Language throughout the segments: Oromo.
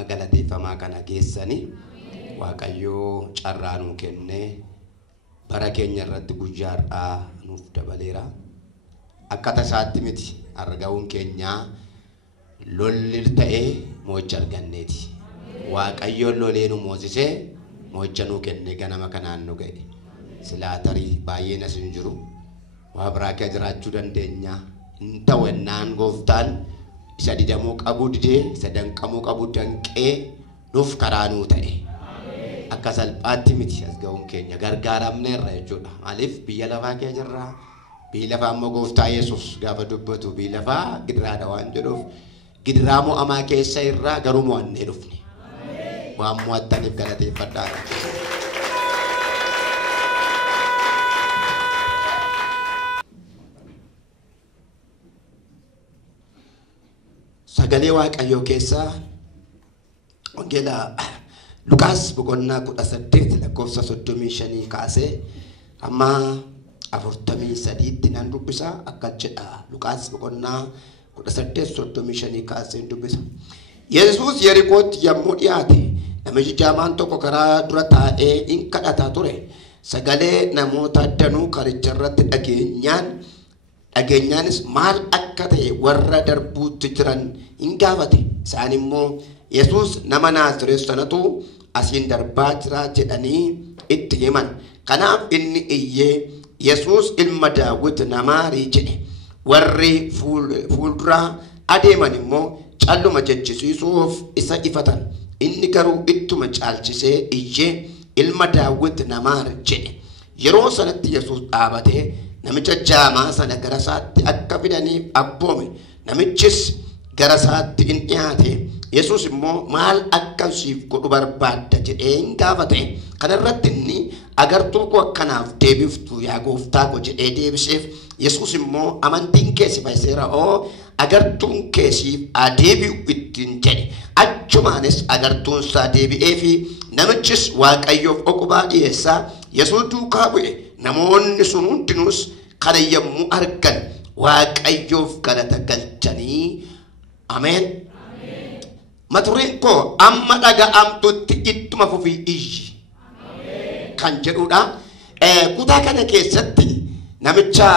nama galateeffamaa kana keessanii waaqayyoo carraa nuu kenne bara keenya irratti guyyaadhaa nuuf dabaleera akka tasaatti miti argaawun keenya lolli ta'ee moocha arganneeti waaqayyoon lolee nu moosisee moocha nuu kenne ganama kanaan nu ga'e silaa tarii baay'een as hin jiru waa biraa kee jiraachuu dandeenya hin ta'ennaan gooftaan isa didamuu qabu didee isa danqamuu qabu danqee nuuf karaa nuu ta'e akka salphaatti miti as ga'uun keenya gargaaramneerra jechuudha maaliif biyya lafaa kee jirra biyya lafaa ammoo gooftaa Yesuus gaafa dubbatu biyya lafaa gidiraadha waan jedhuuf gidiraa mo'amaa keessa irraa garuu mo'annee dhufne waan mo'attaniif galateeffadhaa sagalee waaqayyoo keessa wangeela Luqaas boqonnaa 18 lakkoofsa 35 kaasee amma 43 nan dubbisa akka jedha Luqaas boqonnaa 18:35 kaasee dubbisa Yesuus Yerikootti yommuu dhiyaate namichi jaamaan tokko karaa dura taa'ee in kadhataa ture sagalee namoota danuu karicha irratti dhageenyaanis maal akka ta'e warra darbuutti jiran in gaafate isaan immoo Yesuus nama Naazreet sanatu asiin darbaa jira jedhanii itti himan kanaaf inni iyyee Yesuus ilma Daawit namaarii jedhe warri fuuldura adeeman immoo calluma jechisiisuuf isa ifatan inni garuu ittuma caalchisee iyyee ilma Daawit namaarii jedhe yeroo sanatti Yesuus dhaabatee namicha jaamaa sana gara isaatti akka fidaniif abboome namichis gara isaatti in dhiyaate Yesuus immoo maal akka siif godhu barbaadda jedhee in gaafate kana irratti inni agartuu koo akkanaaf deebiftu yaa gooftaa koo jedhee deebiseef Yesuus immoo amantiin kee si fayyiseera agartuun kee siif adeebi'u ittiin jedhe achumaanis agartuun isaa deebi'eefi namichis waaqayyoof oqubaa dhiyeessaa Yesuus duukaa bu'e namoonni sun hundinuus kana yommuu argan waaqayyoof galata galchanii ameen matureen koo amma dhaga'amtutti ittuma fufii iyyi kan jedhudha kutaa kana keessatti namicha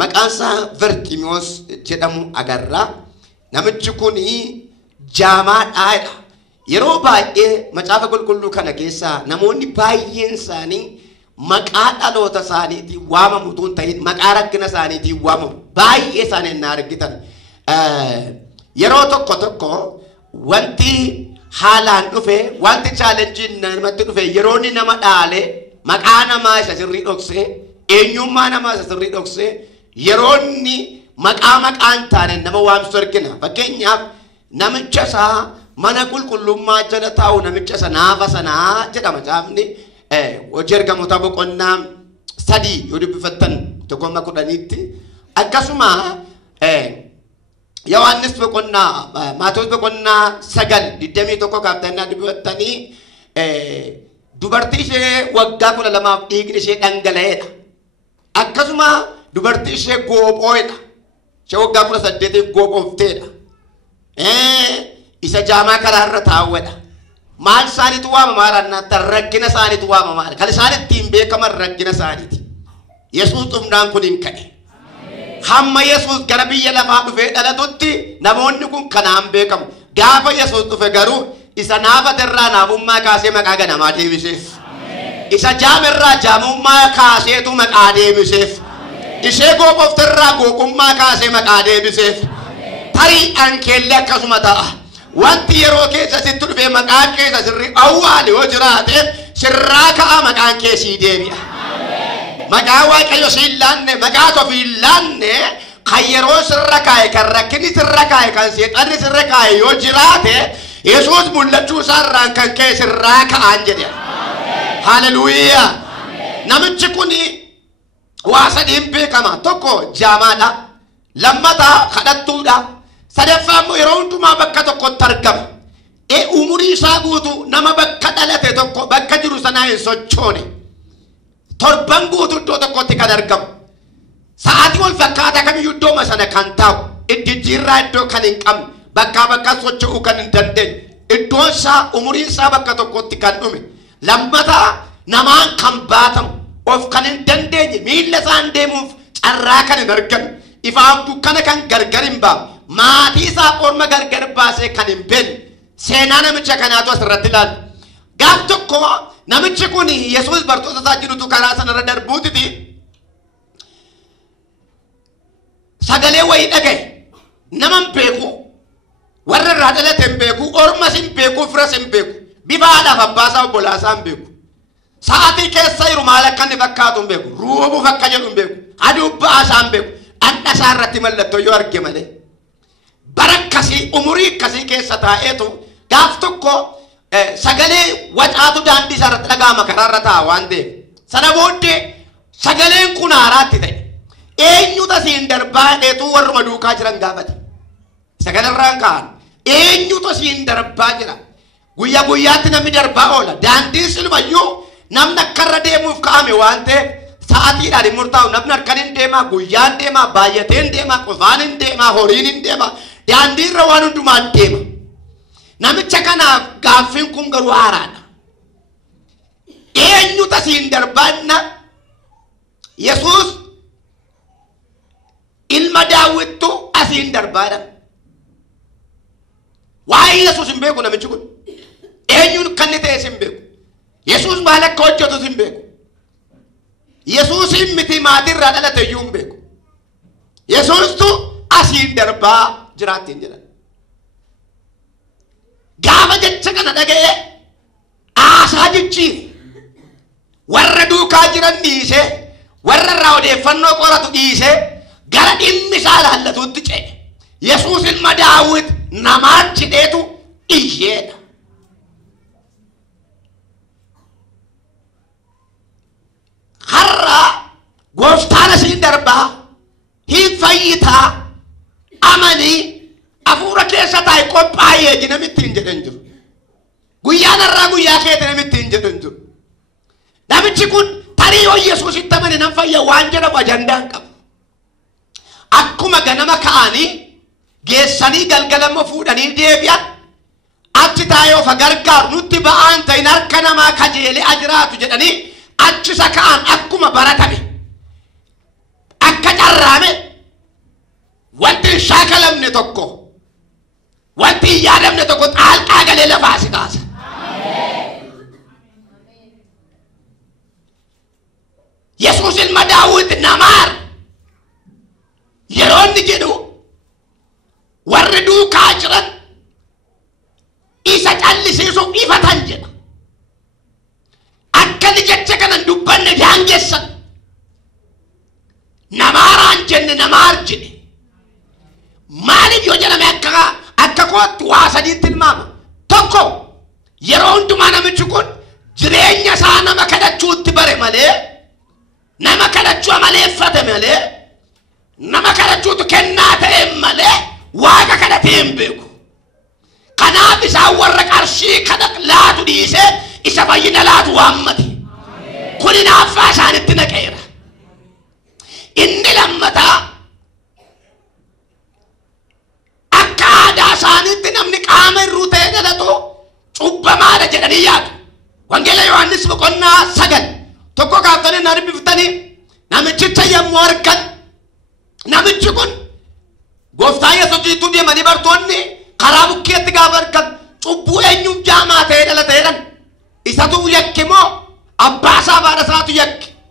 maqaansaa Bartimeewos jedhamu agarra namichi kun jaamaadhaadha yeroo baay'ee macaafa qulqulluu kana keessa namoonni baay'een isaanii maqaa dhaloota isaaniitiin waamamu tun ta'in maqaa rakkina isaaniitiin waamamu baay'ee isaanii na argitan yeroo tokko wanti haalaan dhufe wanti challenge namatti dhufe yeroo ni nama dhaale maqaa namaa isa sirrii dhoksee eenyummaa namaa isa sirrii dhoksee yeroo ni maqaan taane nama waamsu argina fakkeenyaaf namicha isaa mana qulqullummaa jala taa'u namicha isa naafa sanaa jedhama caafni hojii ergamoota boqonnaa 3 yoo dubbifattan 1:10tti akkasuma Yohaannis boqonnaa Maatewos boqonnaa 9:21 kaaftannaa dubbifattanii dubartii ishee waggaa 12 dhiigni ishee dhangala'eedha akkasuma dubartii ishee goophoodha ishee waggaa 18 goophoofteedha isa jaamaa karaa irra taa'uudha maal isaaniitu waamamaa rannaatti rakkina isaaniitu waamamaa kan isaan ittiin beekaman rakkina isaaniiti Yesuus xumnaan kun hin ka'e hamma Yesuus gara biyya lafaa dhufee dhalatutti namoonni kun kanaan beekamu gaafa Yesuus dhufe garuu isa naafaterraa naafummaa kaasee maqaa ganamaa deebiseef isa jaamerraa jaamummaa kaaseetu maqaa deebiseef ishee goophofterraa gooqummaa kaasee maqaa deebiseef tarii ankeellee akkasuma ta'a wanti yeroo keessa sitti dhufee maqaan keessa sirrii awwaale yoo jiraate sirraa ka'a maqaan keessii deebi'a maqaa waaqayyo siin laanne maqaa ofii laanne kan yeroo sirra kaa'e kan rakkinni sirra kaa'e kan seexanni sirra kaa'e yoo jiraate Yesuus mul'achuu isaarraan kan kee sirraa ka'aan jedhe haleluuyaa namichi kun waa sadiin beekama tokko jaamaadha lammataa kadhattuudha sadaffaa immoo yeroo hundumaa bakka tokkotti argama umurii isaa guutu nama bakka dhalate tokko bakka jiru sanaa hin sochoone torban guutu iddoo tokkotti kan argamu sa'aatii wal fakkaataa kamiyyuu iddoo sana kan taa'u itti jirraa iddoo kan hin qabne bakkaa bakka socho'uu kan hin dandeenye iddoonsaa umuriinsaa bakka tokkotti kan dhume lammataa namaan kan baatamu of kan hin dandeenye miilla isaan deemuuf carraa kan hin arganne ifaaf dukkana kan gargar hin baafne maatii isaa orma gargar baasee kan hin beekne seenaa namicha kanaatu asirratti ilaalla. Gaaf tokko namichi kun Yesuus bartoota isaa jirutu karaa sanarra darbuutiti sagalee wayii dhagaye nama hin beeku warra irraa dhalate hin beeku ormas hin beeku firas hin beeku bifa haadhaaf abbaasaa obbolaasaa hin beeku sa'aatii keessa jiru maal akka inni fakkaatu hin beeku ruubuuf akka jedhu hin beeku aduu baasaa hin beeku adda isaa irratti mallattoo yoo arge malee bara akkasii umurii akkasii keessa taa'eetu gaaf tokko sagalee wacaatu daandii isaa irratti dhaga'ama karaarra taa'a waan ta'eef sana booddee sagaleen kun haaraatti ta'e eenyuta siin darbaa dheetuu warruma duukaa jiran gaafate sagalarraan ka'an eenyuta siin darbaa jira guyyaa guyyaatti namni darbaa oola daandii silumayyuu namni akkarra deemuuf ka'ame waan ta'eef sa'aatiidhaan hin murtaa'u namni harkan hin deemaa guyyaan deemaa baay'atee hin deemaa qofaan hin deemaa horiin hin deemaa daandiirra waan hundumaan deema namicha kanaaf gaaffiin kun garuu haaraadha eenyuta siin darbaanna Yesuus ilma daawwittu asiin darbaadha waa'ee Yesuus hin beeku namichi kun eenyuun kan inni ta'es hin beeku Yesuus maal akka hojjetus hin beeku Yesuusin miti maatirraa dhalate iyyuu hin beeku Yesuustu asiin darbaa jiraattiin jedhan gaafa jecha kana dhaga'ee aasaa jijjiire warra duukaa jiran dhiisee warra irraa odeeffannoo qoratu dhiisee gara dhimmi isaa laallatuutti ce'e Yesuus ilma Daawit namaan cidheetu iyyeedha har'a gooftaan asiin darbaa hin fayyitaa amanii hafuura keessa taa'e qophaa'ee namitti hin jedhan jiru guyyaan har'aa guyyaa keeti namitti hin jedhan jiru namichi kun tarii yoo Yesuusitti amane nan fayya waan jedhamu ajandaan qabu akkuma ganama ka'anii geessanii galgalama fuudhanii deebi'an achi taa'ee of gargaaru nutti ba'aan ta'in harka namaa kajeelee ajiraatu jedhanii achisa ka'an akkuma baratame akka carraame wanti hin shaakalamne tokko wanti hin yaadamne tokko xaalqaa galee lafaa si kaasa. Yesuus ilma Daawit namaar yeroo inni jedhu warri duukaa jiran isa callisiisuuf ifatan jedha akka ni jecha kanan dubbanne daangessan namaaraan jenne namaar jedhe maaliif yoo jedhame akka kootti waa sadiitti ilmaama tokko yeroo hundumaa namichi kun jireenya isaa nama kadhachuutti bare malee nama kadhachuu amaleeffate malee nama kadhachuutu kennaa ta'e malee waaqa kadhatee hin beeku kanaaf isaan warra qarshii laatu dhiisee isa fayyina laatu waammate kun hinaaffaa isaanitti naqeera inni lammataa akka aadaa isaaniitti namni qaama irruu ta'e dhalatu cubbamaadha jedhanii yaadu wangeela Yohaannis boqonnaa 9 tokko kaaftanii na dubbiftanii namichicha yommuu argan namichi kun gooftaa Yesuusiitu deemanii bartoonni karaa bukkeetti gaafa argan cubbuu eenyuun jaamaa ta'e dhalateedhan isatu yakke moo abbaa isaa baadha isaatu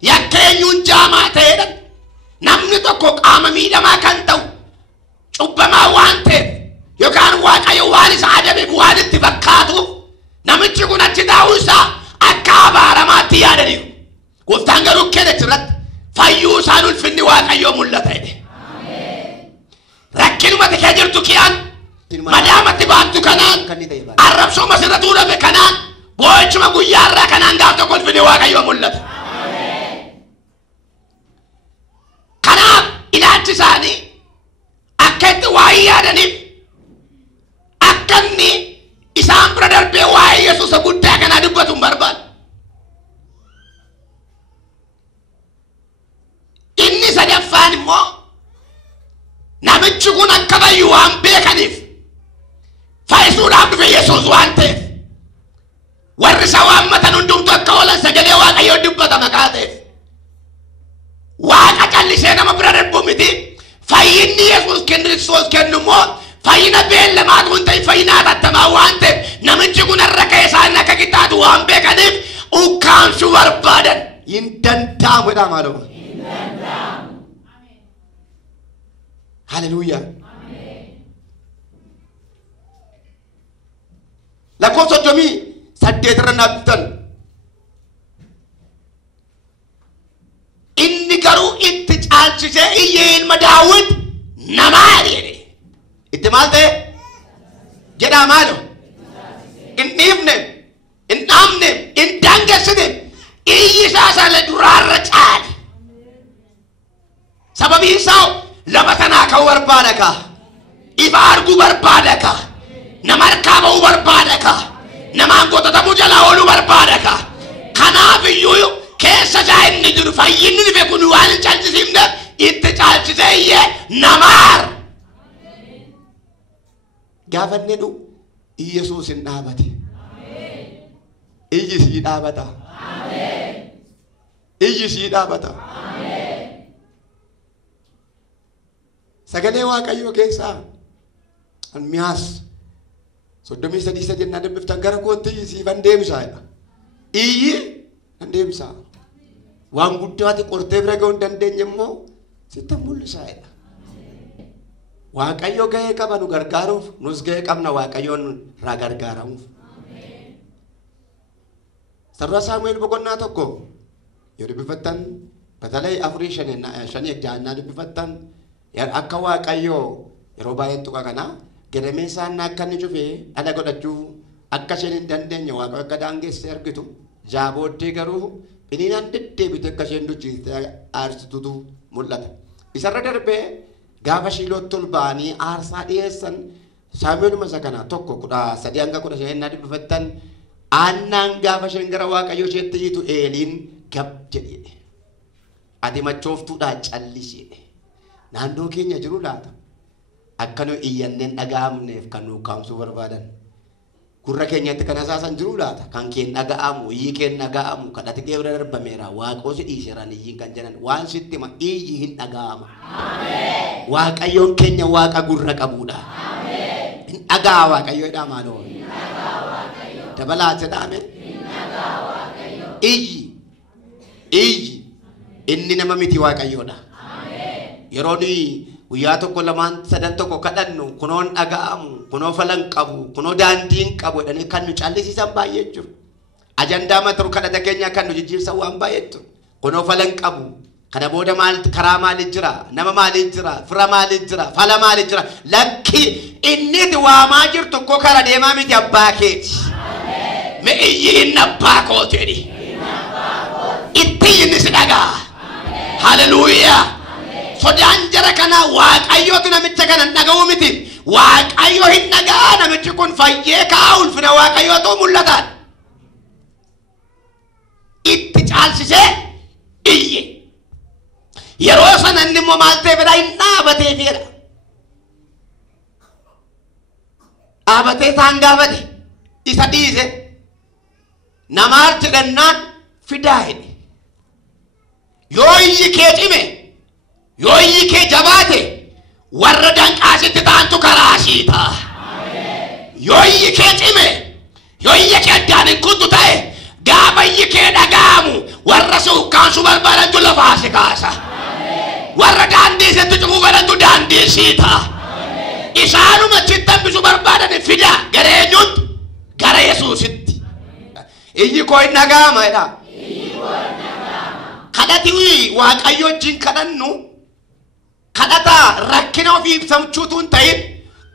yakke eenyuun jaamaa ta'eedhan namni tokko qaama miidhamaa kan ta'u cubbamaa waan ta'eef yookaan waaqayyo waan isa adabeef waan itti fakkaatuuf namichi kun achi taa'uu isaa akka abaaramaatti yaadaniiru gooftaan garuu kenna irratti fayyuu isaan ulfinni waaqayyoo mul'ata jedhe rakkinumatti kee jirtu kiyaan madaamatti baattu kanaan arrabsooma sirratti dhabe kanaan boo'ichuma guyyaarraa kanaan gaaf tokko ulfinni waaqayyoo mul'ata kanaaf ilaalchi isaanii akka itti waa'ee yaadaniif akka inni isaan bira darbee waa'ee Yesuusa guddaa kanaa dubbatu hin barbaadu inni sadaffaan immoo namichi kun akka bayyu waan beekaniif balleessuudhaaf dhufe Yesuus waan ta'eef warri isa waammatan hundumtu akka oolan sagalee Waaqayyoo dubbata maqaa ta'eef waaqa callisee nama bira darbu miti. Fayyinni Yesuus Kiristoos kennu immoo fayyina beellamaatu hin ta'in fayyina hatattamaa waan ta'eef namichi kun har'a ka'ee isaan akka qixxaatu waan beekaniif ukkaamsuu barbaadan. Hin danda'amu jedhaa maaloo. Haleluuyaa. Lakkoofsa 38 irra naabbitan. Inni garuu itti caalchisee iyyee ilma Daawit namaa jedhe. Itti maal ta'e? Jedhaa maaloo. Hin dhiifne, hin dhaamne, hin daangessine. Iyyi isaa sana duraarra caale. Sababiin isaa lafa sanaa ka'uu barbaada ka. Ifa arguu barbaada ka. Nama harkaa ba'uu barbaada ka. Nama hanqootatamuu jalaa ooluu barbaada ka. Kanaaf iyyuu keessa isaa inni jiru fayyinni dhufe kun waan hin caalchisiifne itti caalchisee iyyee namaar. Gaafa inni dhufu Yesuus hin dhaabate. Iyyi sii dhaabata. Iyyi sii dhaabata. Sagalee Waaqayyoo keessaa Ermiyaas 33 jennaa dubbiftan gara kootti siifan deebisaa jedha. Iyyi nan deebisaa. Waan guddaati qortee bira ga'uu hin dandeenye immoo sitti mul'isaa jedha. Waaqayyo ga'ee qaba nu gargaaruuf nus ga'ee qabna Waaqayyoon irraa gargaaramuuf. Sarara Saamu'eel boqonnaa tokko yoo dubbifattan batalay 4-5 jaannaa dubbifattan akka Waaqayyoo yeroo baay'ee tuqa kana gadamee isaan akka inni cufee ala godhachuu akka isheen hin dandeenye Waaqayyo akka daangeessee argitu jaabooddee garuu iniinaan deddeebite akka isheen duchiste aarsitutu mul'ata. Isarra darbee gaafa Shiilootti ol ba'anii aarsaa dhiyeessan Saamu'eeluma isa kana tokko 13-15 dubbifattan annaan gaafa isheen gara Waaqayyoo isheetti hiitu Eeliin gab jedhe. Ati machooftuudhaa callisee. Naannoo keenya jiru laata? Akka nu iyyanneen dhaga'amneef kan nu kaamsuu barbaadan. Gurra keenyatti kan asaasan jiru laata? Kan keen dhaga'amu, iyyi keen dhaga'amu, kadhati kee bira darbameera. Waaqoo si dhiiseran iyyiin kan jedhan waan sitti hima iyyi hin dhaga'ama. Waaqayyoon keenya Waaqa gurra qabuudha. Hin dhaga'a Waaqayyoodhaa maaloo? Dabalaa jedhame. Iyyi inni nama miti Waaqayyoodha. Yeroo guyyaa tokko lamaan sadan tokko kadhannu kunoon dhaga'amu kunoo falan qabu kunoo daandiin qabu jedhanii kan nu callisiisan baay'ee jiru. Ajandaa maturu kadhata keenya kan nu jijjiirsan waan baay'ee jiru. Kunoo falan qabu kana booda maal karaa maaliif jira nama maaliif jira fira maaliif jira fala maaliif jira lakki inni waamaa jirtu koo kara deemaa miti abbaa keeti. Me iyyiin abbaa kooti jedhi. Itti inni si dhagaa. Haleluuyaa. Sodaan jara kana Waaqayyootu namicha kana dhaga'uu miti. Waaqayyo hin dhagaa namichi kun fayyee ka'aa ulfina Waaqayyootu mul'atan. Itti caalchisee iyye. Yeroo sana inni immoo maal ta'e fedha hin dhaabatee fedha. Dhaabatee isaan gaafate isa dhiise namaaf jedhannaan fidaa jedhe. Yoo iyyi kee cime yoo iyyi kee jabaate warra danqaasitti taantu karaa shiita. Yoo iyyi kee cime yoo iyyi kee addaan hin kuttu ta'e gaafa iyyi kee dhaga'amu warra suukkaansuu barbaadantu lafaa si kaasa. Warra daandii isitti cufuu fedhantu daandii shiita. Isaanuma achitti hambisuu barbaadan fida gara eenyutti? Gara Yesuusitti. Iyyi koo hin dhaga'ama jedha. Kadhati Waaqayyo wajjin kadhannu kadhata rakkina ofii ibsamchuutu hin ta'in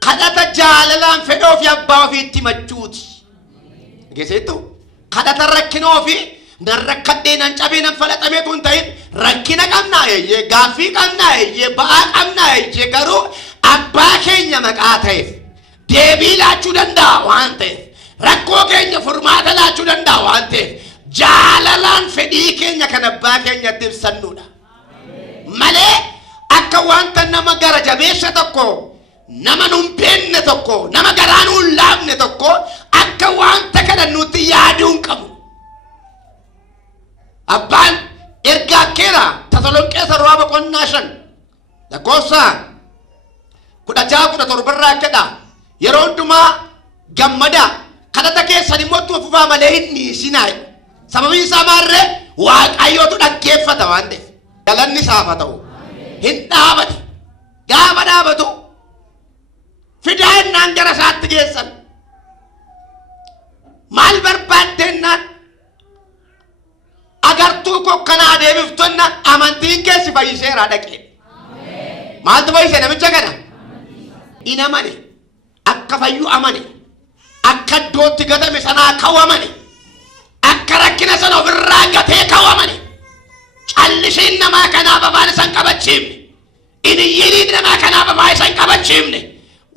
kadhata jaalalaan fedha ofii abbaa ofii itti himachuuti. Geesseettu kadhata rakkina ofii nan rakkadhee nan cabee nan falaxameetu hin ta'in rakkina qabnaa eeyyee gaaffii qabnaa eeyyee ba'aa qabnaa eeyyee garuu abbaa keenya maqaa ta'eef deebii laachuu danda'a waan ta'eef rakkoo keenya furmaata laachuu danda'a waan ta'eef jaalalaan fedhii keenya kan abbaa keenyatti ibsannuudha. Malee akka wanta nama gara jabeessa tokko nama nun beekne tokko nama garaa nuun laafne tokko akka wanta kana nuti yaaduun qabu. Abbaan ergaa keera Tasalonqee sarara boqonnaa 5 lakkoofsa 16-17 irraa kedha yeroo hundumaa gammada kadhata keessan immoo fufaa malee hin dhiisinaa. Sababii isaa maarree Waaqayyootu dhaggeeffata waan ta'eef galanni isaaf haa ta'u. Hin dhaabatu gaafa dhaabatu fidaa innaan gara isaatti geessan maal barbaaddennaan agartuu kokkanaa deebiftonnaan amantiin keessi fayyiseera dhaqee. Maaltu fayyise namicha kana? In amane akka fayyuu amane akka iddootti gatame sanaa kawwamane akka rakkina sana ofirraa gatee kawwamane callishiin namaa kanaaf afaan isan qabachiifne iniyyiniin namaa kanaaf afaan isan qabachiifne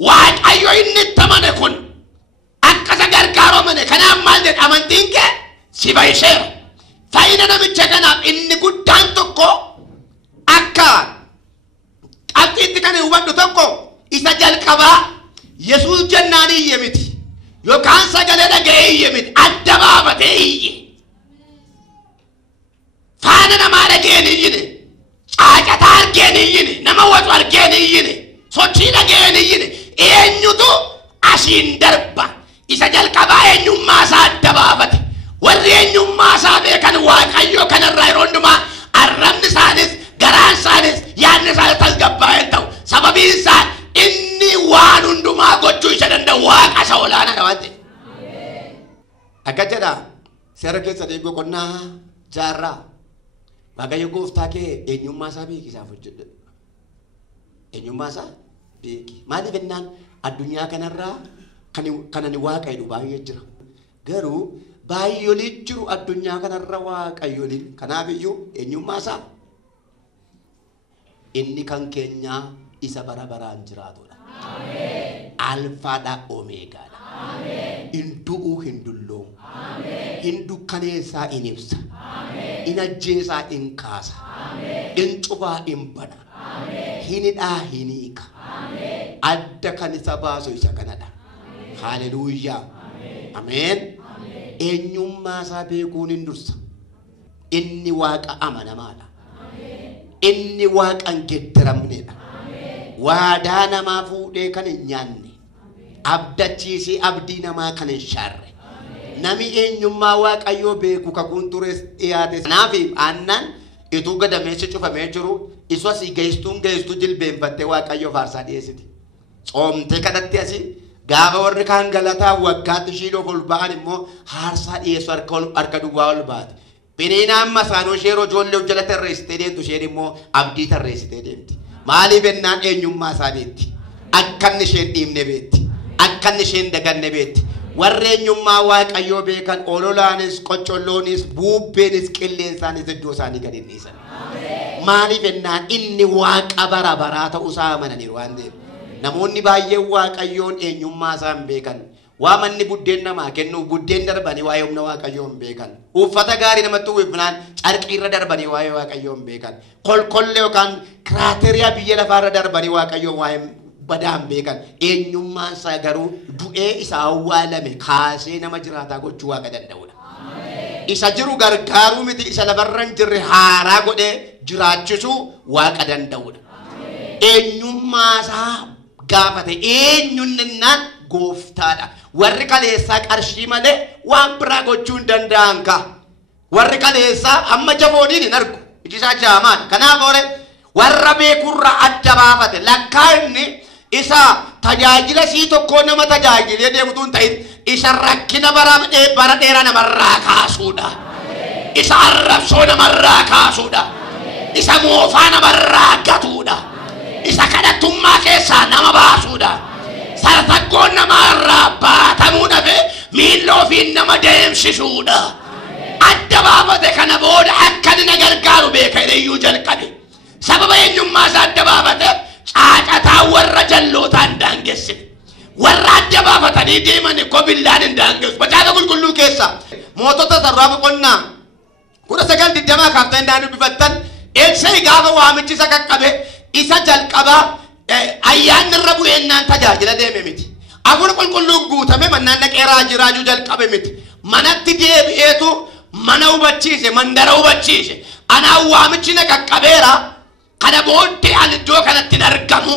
Waaqayyo inni itti amane kun akka isa gargaaromane kanaaf maal jedhe amantiin kee si fayyiseera. Fayyina namicha kanaaf inni guddaan tokko akka qabxiitti kan hubadhu tokko isa jalqabaa Yesuus jennaan iyye miti yookaan sagalee dhaga'ee iyye miti adda baafatee iyye. Faana namaa dhageen iyyine caacataa argeen iyyine nama watu argeen iyyine sochii dhageen iyyine eenyutu asiin darba isa jalqabaa eenyummaa isaa adda baafate. Warri eenyummaa isaa beekan Waaqayyo kanarraa yeroo hundumaa arrabni isaanis garaan isaanis yaadni isaanis tasgabbaa'een ta'u sababiin isaa inni waan hundumaa gochuu isa danda'u Waaqa isa olaanaadha waan ta'eef. Akka jedha seera keessa boqonnaa 6 Waaqayyo gooftaa kee eenyummaa isaa beekisaaf hojjedha. Eenyummaa isaa beeki. Maaliif jennaan addunyaa kanarraa kan ani Waaqayyo baay'ee jira. Garuu baay'ooliin jiru addunyaa kanarra Waaqayyooliin kanaaf iyyuu eenyummaa isaa inni kan keenyaa isa bara baraan jiraatudha. Alfaadha Omeegaadha. Hin du'uu hin dulloomu. Hin dukkaneessaa hin ibsa. Hin ajjeesaa hin kaasa. Hin cufaa hin bana. Hin hidhaa hin hiika. Adda kan isa baasu isa kanadha. Haleluuyaa. Ameen. Eenyummaa isaa beekuun hin dursa. Inni Waaqa amanamaadha. Inni Waaqa hin geeddaramnedha. Waadaa namaa fuudhee kan hin nyaanne. Abdachiisee abdii namaa kan hin shaarre. Nami eenyummaa Waaqayyoo beeku kakuun tures dhiyaate. Kanaaf aannan ituu gadameessi cufamee jiru isas geesstuun geesstu jilbeenfattee Waaqayyoo faarsaa dhiyeessiti. Xoomtee kadhatti asii gaafa warri kaan galataa waggaatti shiidoo ol ba'an immoo haarsaa dhiyeessu harka duwwaa ol baate. Bineenaan masaanoo ishee ijoollee jala tarreessitee deemtu isheen immoo abdii tarreessitee deemti. Maaliif ennaan eenyummaa isaa beetti. Akka inni isheen dhiibne beetti. Akka inni isheen daganne beetti. Warri eenyummaa Waaqayyoo beekan ololaanis qoccolloonis buubbeenis qilleensaanis iddoo isaanii gadi dhiisan. Maaliif ennaan inni Waaqa bara baraa ta'uusaa amananiiru waan ta'eef. Namoonni baay'een Waaqayyoon eenyummaa isaa hin beekan. Waa manni buddeen namaa kennuuf buddeen darbanii waa'ee humna Waaqayyoo hin beekan. Uffata gaarii namatti uwwifnaan carqii irra darbanii waa'ee Waaqayyoo hin beekan. Kolkollee yookaan kiraateriyaa biyya lafaarra darbanii Waaqayyoo waa'ee badaa hin beekan. Eenyummaan isaa garuu du'ee isaa awwaalame kaasee nama jiraataa gochuu Waaqa danda'udha. Isa jiru gargaaruu miti isa lafarra hin jirre haaraa godhee jiraachisuu Waaqa danda'udha. Eenyummaa isaa gaafate eenyunnaan gooftaadha. Warri kaleessaa qarshii malee waan biraa gochuu hin danda'an ka. Warri kaleessaa amma jabooniin hin argu. Ijisaa jaamaan. Kanaaf hore warra beekurra adda baafate lakkaa inni isa tajaajila sii tokko nama tajaajilee deemtuu hin ta'in isa rakkina bara dheeraa namarraa kaasuudha. Isa arrabsoo namarraa kaasuudha. Isa moofaa namarraa gatuudha. Isa kadhattummaa keessaa nama baasuudha. Sarfaggoon namarraa baatamuudha fi miilla ofiin nama deemsisuudha. Adda baafate kana booda akka inni na gargaaru beeka iyyuu jalqabe. Sababa eenyummaa isaa adda baafate caacataa warra jallootaan daangessine. Warra adda baafatanii deemanii kobillaan hin daangessu. Macaafa qulqulluu keessa mootota sarara boqonnaa 19:20 kaaftan dubbifattan Elsaa'i gaafa waamichi isa qaqqabe isa jalqabaa ayyaanni irra bu'eennaan tajaajila deeme miti. Afur qulqulluun guutame mannaan dhaqee raajuu jalqabe miti. Manatti deebi'eetu mana hubachiise, mandara hubachiise. Anaan waamichi na qaqqabeera. Kana booddee ani iddoo kanatti hin argamu.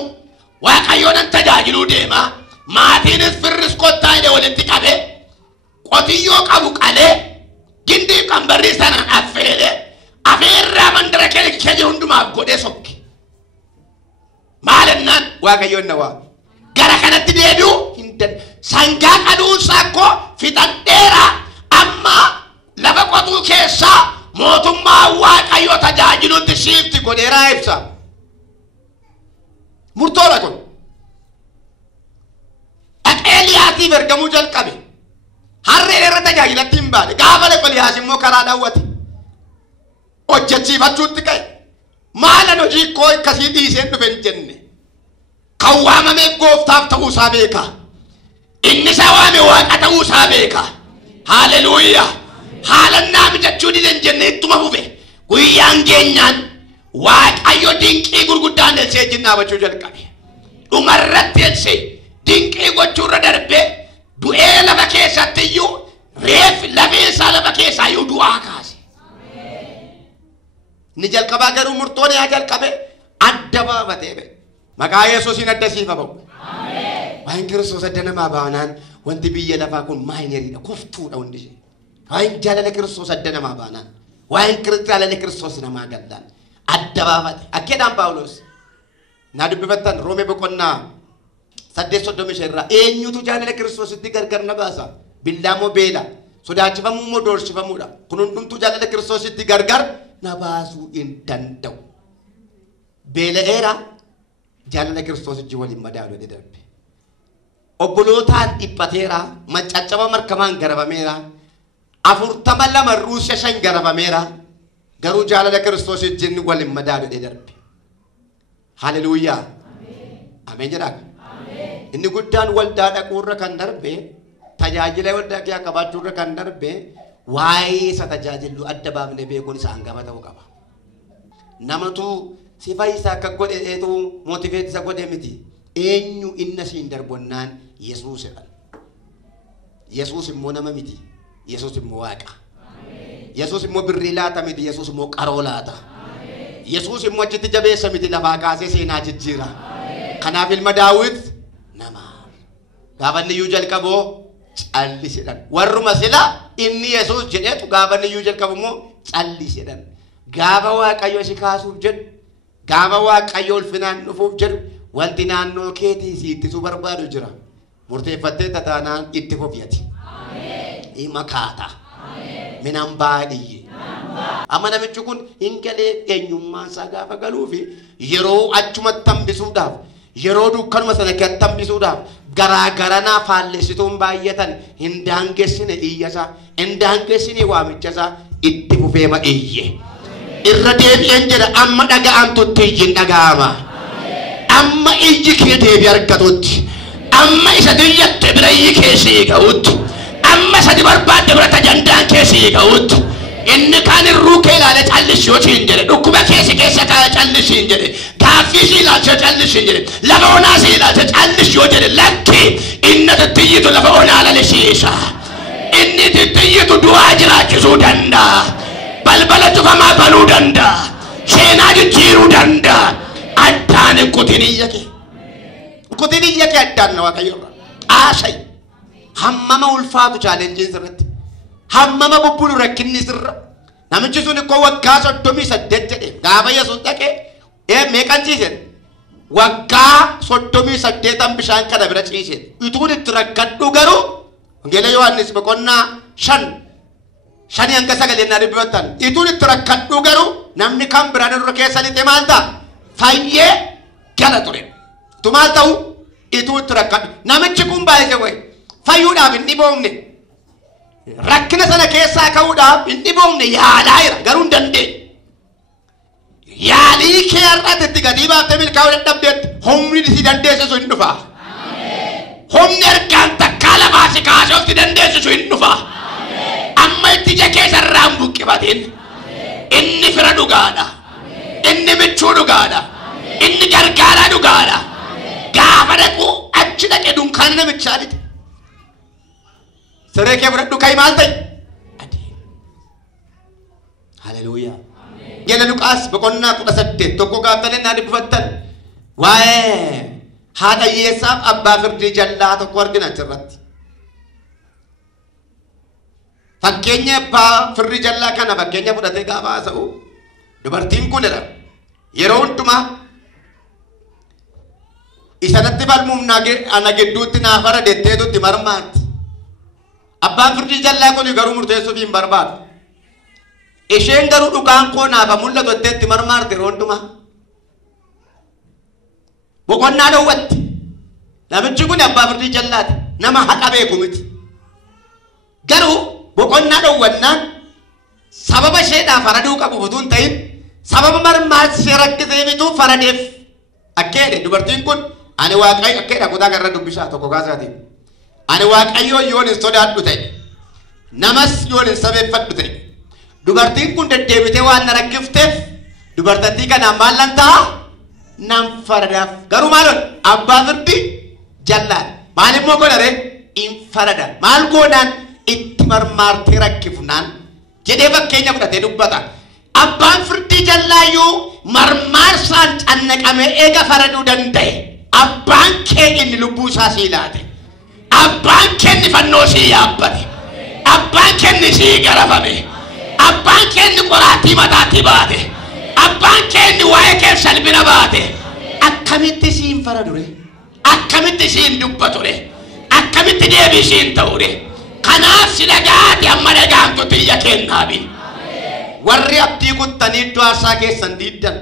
Waaqayyoon tajaajiluu deema. Maatiinis firris kottaa jedhee walitti qabe. Qotiyyoo qabu qalee. Gindii qambarrii sanaan affeele. Afeerraa mandara keenya hundumaaf godhee sokke. Maalennaan waaqayyoon na waame. Gara kanatti deebi'uu hin danda'u. Sangaa qaduunsaa koo fixadheera. Amma lafa qotuu keessaa mootummaa waaqayyoo tajaajiluutti shiifti godheeraa ibsa. Murtoodha kun. Eliyaasiif ergamuu jalqabe. Harreen irra tajaajilatti hin baane. Gaafa Eliyaas immoo karaa daawwate. Hojjechiifachuutti ka'e. Maalan hojii koo akkasii dhiiseen dhufe hin jenne. Kan waamamee gooftaaf ta'uu isaa beeka. Inni isa waame waaqa ta'uu isaa beeka. Haaleluyyaa. Haalan naami jechuu dideen jenne ittuma fufe. Guyyaan keenyaan waaqayyo dinqii gurguddaan elsee wajjin dhaabachuu jalqabe. Dhumarratti elsee dinqii gochuurra darbee du'ee lafa keessatti iyyuu reef lafeessaa lafa keessaa iyyuu du'aa kaase. Ni jalqabaa garuu murtoon yaa jalqabe adda baafatee be. Maqaa Yesuusiin adda siifa ba'u. Waan Kiristoos adda namaa baanaan wanti biyya lafaa kun maayineriidha, kuftuudha hundi ishee. Waan jaalala Kiristoos adda namaa baanaan waan jaalala Kiristoos namaa gallaan adda baafate. Akkeedhaan Paawulos naa dubbifattan Roomee boqonnaa 8:35 irraa eenyutu jaalala Kiristoositti gargar na baasa? Billaa moo beela? Sodaachifamuu moo doorsifamuudha? Kun hundumtuu jaalala Kiristoositti gargar na baasuu hin danda'u. Beela'eera jaalala Kiristoositti waliin madaalu darbe. Obbolootaan dhiphateera, macaccaba markamaan garabameera, 42 Ruusiyaa 5 garabameera, garuu jaalala Kiristoositti waliin madaalu darbe. Haaleluyyaa. Ameen jedhaa. Inni guddaan waldaa dhaquurra kan darbe, tajaajila waldaa kee qabaachuurra kan darbe, waa'ee isa tajaajilu adda baafnee beekuun isa hangafa ta'uu qaba. Namatu sifa isaa akka godheetu mootifeet isa godhe miti. Eenyu inna siin darbonnaan Yesuusidha. Yesuus immoo nama miti. Yesuus immoo waaqa. Yesuus immoo birrii laata miti. Yesuus immoo qaroo laata. Yesuus immoo achitti jabeessa miti lafaa kaasee seenaa jijjiira. Kanaaf ilma Daawit nama. Gaafa inni iyyuu jalqaboo callisidhan. Warruma sila inni Yesuus jedheetu gaafa inni iyyuu jalqabu immoo callisidhan. Gaafa Waaqayyo si kaasuuf jedhu, gaafa Waaqayyo ulfinaan dhufuuf jedhu, wanti naannoo keetii si ittisuu barbaadu jira. Murteeffattee tataanaan itti fufiyati. Ima kaata. Minaan baadiyye. Amma namichi kun hin galee eenyummaan isaa gaafa galuufi yeroo achumatti hambisuudhaaf, yeroo dukkanuma sana keessatti hambisuudhaaf garaagarana faallessituun baay'atan hin daangessine iyyasaa, hin daangessine waamichasaa itti fufeema iyye. Irra deebi'een jedha amma dhaga'amtutti iyyin dhaga'ama. Amma iyyi kee deebi argatutti. Amma isa diyyatte bira iyyi kee sii ga'utti. Amma isa barbaadde bira tajandaan kee sii ga'utti. Inni kaan irruu kee ilaale callisii yoo siin jedhe, dhukkuba keessa kaa callisii hin jedhe, gaaffii sii ilaalcha callisii hin jedhe, lafa onaa sii ilaalcha callisii yoo jedhe lakki inni titiyyitu lafa onaa lalisiisa. Inni titiyyitu du'aa jiraachisuu danda'a. Balbala cufamaa banuu danda'a. Seenaa jijjiiruu danda'a. Addaan kutiniyya kee. Kutiniyya kee addaan na Waaqayyoorra. Xaasai. Hammama ulfaatu chaalenjiin sirratti. Hammama bubbulu rakkinni sirra. Namichi sun ikkoo waggaa 38 jedhe. Gaafa Yesuus dhaqee meeqan ciisen? Waggaa 38 bishaan kana bira ciisen. Ituun itti rakkadhu garuu Wangeela Yohaannis boqonnaa 5 hanga 9 na dubbatan. Ituun itti rakkadhu garuu namni kan biraan irra keessa lixee maal ta'a? Fayyee gala ture. Tu maal ta'u? Ituu itti rakkadhu. Namichi kun baay'ee wayi. Fayyuudhaaf hin dhiboomne. Rakkina sana keessaa ka'uudhaaf hin dhiboomne yaalaa jira garuu hin dandeenye. Yaalii kee har'aatti itti gadi baaftee milkaa'uu dadhabdeetti humni si dandeessisu hin dhufa. Humni ergaan takkaa lafaa si kaasuuf si dandeessisu hin dhufa. Amma itti ija keessa irraa hin buqqifatin. Inni fira dhugaadha. Inni michuu dhugaadha. Inni gargaaraa dhugaadha. haadhaku achi dhaqee dunkaana namichaadhite. Siree kee fudhadhu ka'ii maal ta'e? Haleluuyaa. Gela Luqaas boqonnaa 18 tokko gaafatanii naa dubbattan waa'ee haadha hiyyeessaaf abbaa firdii jallaa tokko argina achirratti. Fakkeenya abbaa firdii jallaa kana fakkeenya fudhatee gaafa haasa'u dubartiin kunidha. Yeroo hundumaa isanatti falmuuf ana gidduutti naafara detteetutti marmaatti. Abbaan firdii jallaa kun garuu murteessuuf hin barbaadu. Isheen garuu dhugaan koo naafa mul'atu jetteetti marmaarte yeroo hundumaa. Boqonnaa dhowwatti. Namichi kun abbaa firdii jallaati. Nama haqa beeku miti. Garuu boqonnaa dhowwannaan sababa isheedhaaf faraduu qabu utuu hin ta'in sababa marmaasee rakkisee bituu faradeef akkeedhe dubartiin kun ani waaqayyo akkeedha kutaa garra dubbisaa tokko kaasaatiin. Ani waaqayyo yoon hin sodaadhu ta'e namas yoon hin sabeeffadhu ta'e dubartiin kun deddeebitee waan na rakkifteef dubartattii kanaan maal lan ta'a nan faradaaf. Garuu maalon abbaa firdii jallaan maalimmoo godhare in farada maal goonaan itti marmaartee rakkifnaan jedhee fakkeenya fudhatee dubbata. Abbaan firdii jallaayyuu marmaarsaan cannaqamee eega faraduu danda'e abbaan kee inni lubbuu isaa sii laate. Abbaan kee inni fannoo sii yaabbate. Abbaan kee inni sii garafame. Abbaan kee inni qoraatii mataatti baate. Abbaan kee inni waa'ee kee salphina baate. Akkamitti siin faradure? Akkamitti siin dubbature? Akkamitti deebii siin ta'ure? Kanaaf si dhagaati amma dhagaamtutti iyya kennaabi. Warri abdii kuttanii iddoo aarsaa keessan diiddan.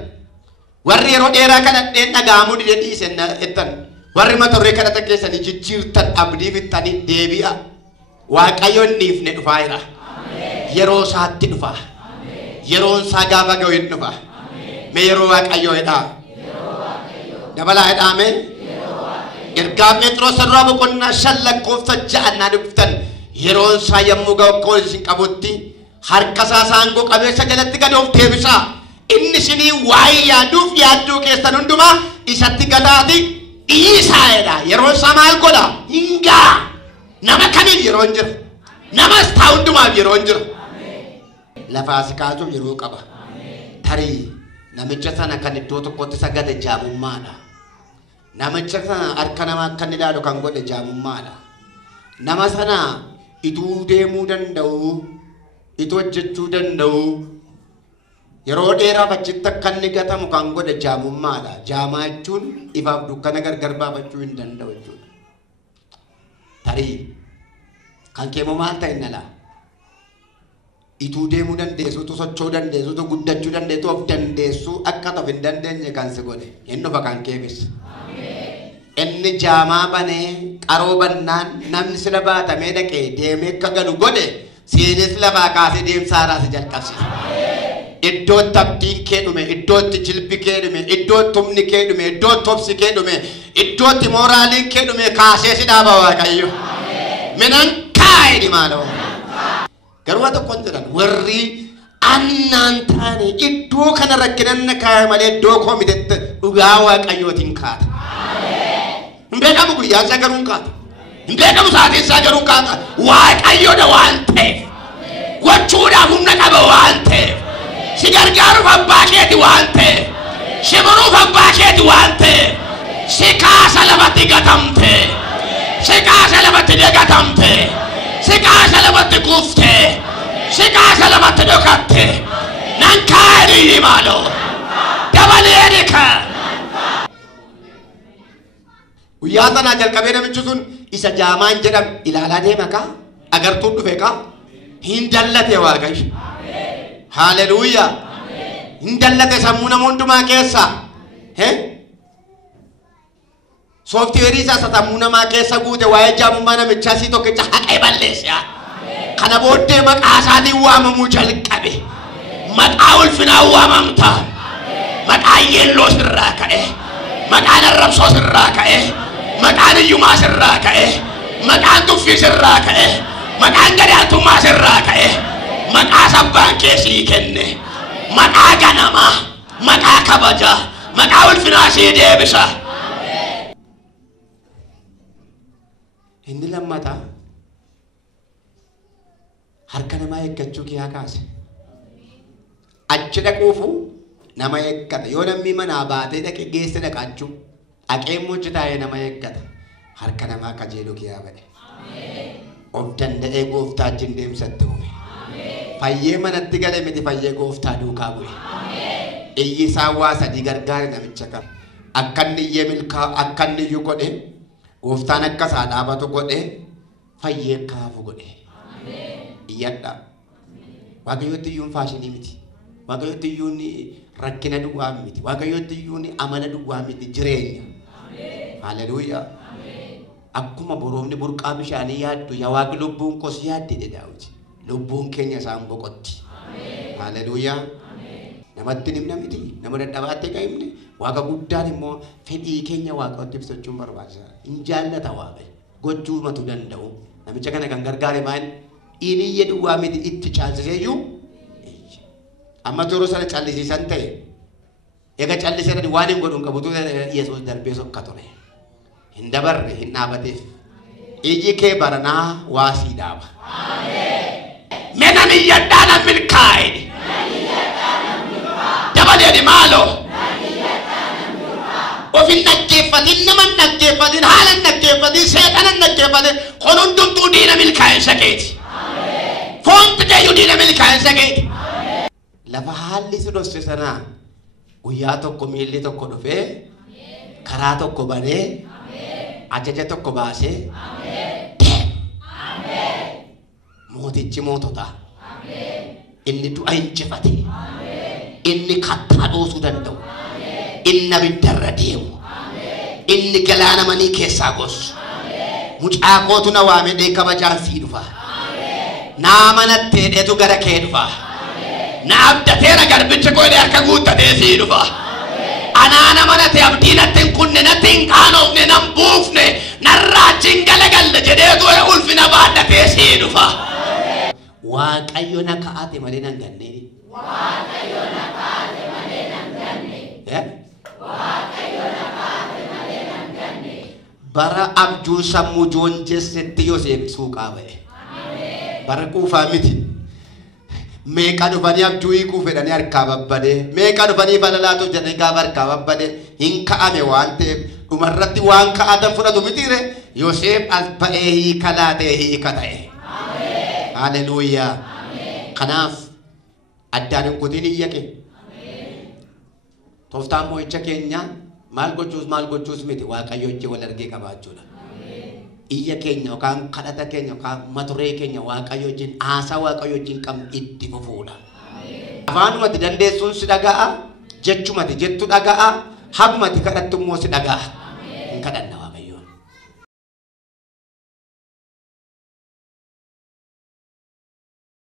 Warri yeroo dheeraa kadhadheen dhagaamuu dide dhiisen ettan. Warri matorree kadhata keessanii jijjiirtan abdii bittanii deebi'a. Waaqayyo inniifne dhufaa jira. Yeroo isaatti dhufa. Yeroon isaa gaafa ga'u hin dhufa. Mee yeroo waaqayyoo jedhaa. Dabalaa jedhaame. Ergaa Phexros irraa boqonnaa 5 lakkoofsa 6 naa dubbiftan. Yeroon isaa yommuu ga'u akkoo isin qabutti harka isaa saangoo qabeessa jalatti gad of deebisaa. Inni isinii waa'ee yaaduuf yaadduu keessan hundumaa isatti gadaati dhiisaa jedha. Yeroon isaa maal godha? Hingaa. Nama kamiif yeroo hin jira. Namas taa hundumaaf yeroo hin jira. Lafaa si kaasuuf yeroo qaba. Tarii namicha sana kan iddoo tokkotti sagade jaamummaadha. Namicha sana harka namaa akka inni ilaalu kan godhe jaamummaadha. Nama sana ituu deemuu danda'u, ituu hojjechuu danda'u, yeroo dheeraaf achitti akka inni gatamu kan godhe jaamummaadha. Jaamaa jechuun ifaaf dukkana gargar baafachuu hin danda'u jechuudha. Tarii kan keemmoo maal ta'e nala? Ituu deemuu dandeessuutu socho'uu dandeessuutu guddachuu dandeessu of dandeessuu akka ta'u hin dandeenye kan si godhe inni dhufa kan keefis. Inni jaamaa banee qaroo bannaan namni sila baatamee dhaqee deemee akka galu godhe siinis lafaa kaasee deemsa haaraa si jalqabsiisa. Iddootti abdiin kee dhume, iddootti jilbi kee dhume, iddootti humni kee dhume, iddootti obsi kee dhume, iddootti mooraaliin kee dhume kaasee si dhaaba Waaqayyo. Minan kaa'edhi maaloo. Garuu waan tokkoon jedhan warri annaan taane iddoo kana rakkinanna kaa'e malee iddoo koo mitetti dhugaa Waaqayyootiin kaata. Hin beekamu guyyaa isaa garuu hin kaata. Hin beekamu sa'aatiin isaa garuu hin kaata. Waaqayyoodha waan ta'eef. Gochuudhaaf humna qaba waan ta'eef. Si gargaaruuf abbaa keeti waan ta'eef. Si muruuf abbaa keeti waan ta'eef. Si kaasa lafatti gatamte. Si kaasa lafatti dagatamte. Si kaasa lafatti kufte. Si kaasa lafatti dhokatte. Nan kaa'edhi maaloo. Dabalee ka. Guyyaa sanaa jalqabee namichi sun isa jaamaan jedhamu ilaalaa deema kaa? Agartuun dhufe kaa? Hin dallate Waaqayyo. Haleluuyaa. Hin dallate sammuu nama hundumaa keessaa. Sooftiweerii isaa sammuu namaa keessa guute waa'ee jaamummaa namichaa sii tokkicha haqee balleessa. Kana booddee maqaa isaatiin waamamuu jalqabe. Maqaa ulfinaa waamamta. Maqaa yeelloo sirraa ka'e. Maqaan arrabsoo sirraa ka'e. Maqaan iyyumaa sirraa ka'e. Maqaan tuffii sirraa ka'e. Maqaan gadaantummaa sirraa ka'e. Maqaa sabbaan keessii kenne. Maqaa ganamaa. Maqaa kabajaa. Maqaa ulfinaa sii deebisa. Inni lammata harka namaa eeggachuu kee kaase. Achi dhaquufu nama eeggata. Yoo namni manaa baatee dhaqee geesse dhaqachuu dhaqee mochi taa'ee nama eeggata. Harka namaa qajeeluu kee ba'e. Of danda'ee gooftaa wajjin deemsatti uume. Fayyee manatti gale miti fayyee gooftaa duukaa bu'e. Iyyi isaa waa sadii gargaare namicha kana. Akka inni iyyee milkaa akka inni iyyuu godhe gooftaan akka isaa dhaabatu godhe fayyee kaafu godhe. Iyyadha. Waaqayyooti iyyuun faashinii miti. Waaqayyooti iyyuun rakkina duwwaa miti. Waaqayyooti iyyuun amala duwwaa miti jireenya. Haleluuyaa. Akkuma boroomni burqaa bishaanii yaaddu yaa Waaqi lubbuun kos yaaddee Daawit. Lubbuun keenya isaan boqotti. Haleluuyaa. Namatti himna miti. Nama dadhabaatti himne Waaqa guddaan immoo fedhii keenya Waaqatti ibsachuun barbaachisaadha. Hin jaallata Waaqa. Gochuu matu danda'u. Namicha kana kan gargaare maal? Inni iyya duwwaa miti itti caalchiseeyyuu. Amma yeroo sana callisiisan ta'e. Egaa callisee waan hin godhuun qabutu Yesuus darbee sokka ture. Hin dabarre hin dhaabateef. Iji kee baranaa waa sii dhaaba. Menan iyyadhaa nan milkaa'e. Dabalee maaloo. Ofin dhaggeeffatin nama dhaggeeffatin haala dhaggeeffatin seexana dhaggeeffatin kun hundumtuu diina milkaa'insa keeti. Foonti keeyyuu diina milkaa'insa keeti. Lafa haalli si dhosse sanaa guyyaa tokko miilli tokko dhufee karaa tokko banee ajaja tokko baasee mootichi mootota inni du'a injifate inni kattaa dhoosuu danda'u inni abiddarra deemu inni galaana manii keessaa gosu mucaa kootu na waame dhee kabajaan sii dhufa naa manattee dheetu gara kee dhufa na abdateera garbicha koodee harka guuttatee sii dhufa anaana manate abdiinatti hin kunne natti hin qaanofne nan buufne narraachiin galagalle jedheetu ulfina baadhatee sii dhufa. Waaqayyo na kaa'ate malee nan ganne. Waaqayyo na kaa'ate malee nan ganne. Waaqayyo na kaa'ate malee nan ganne. Bara abjuu sammuu joonjessetti Yoseef suuqaa ba'e. Bara quufaa miti. Meeqa dhufanii abjuu hiikuu fedhanii harkaa babbadee meeqa dhufanii falalaatu jedhanii gaafa harkaa babbadee hin ka'ame waan ta'eef dhumarratti waan ka'atan fudhatu mitiire Yoseef as ba'ee hiika laatee hiika ta'e. Haleluuyaa. Kanaaf addaan hin kutiin iyya kee. Tooftaan moo'icha keenya maal gochuus miti Waaqayyo wajjin wal argee qabaachuudha. Iyya keenya yookaan kadhata keenya yookaan maturee keenya Waaqayyo wajjin haasaa Waaqayyo wajjin qabnu itti fufuudha. Afaanumatti dandeessuun si dhaga'a, jechumatti jettu dhaga'a, hammatti kadhattu immoo si dhaga'a. Hin kadhanna.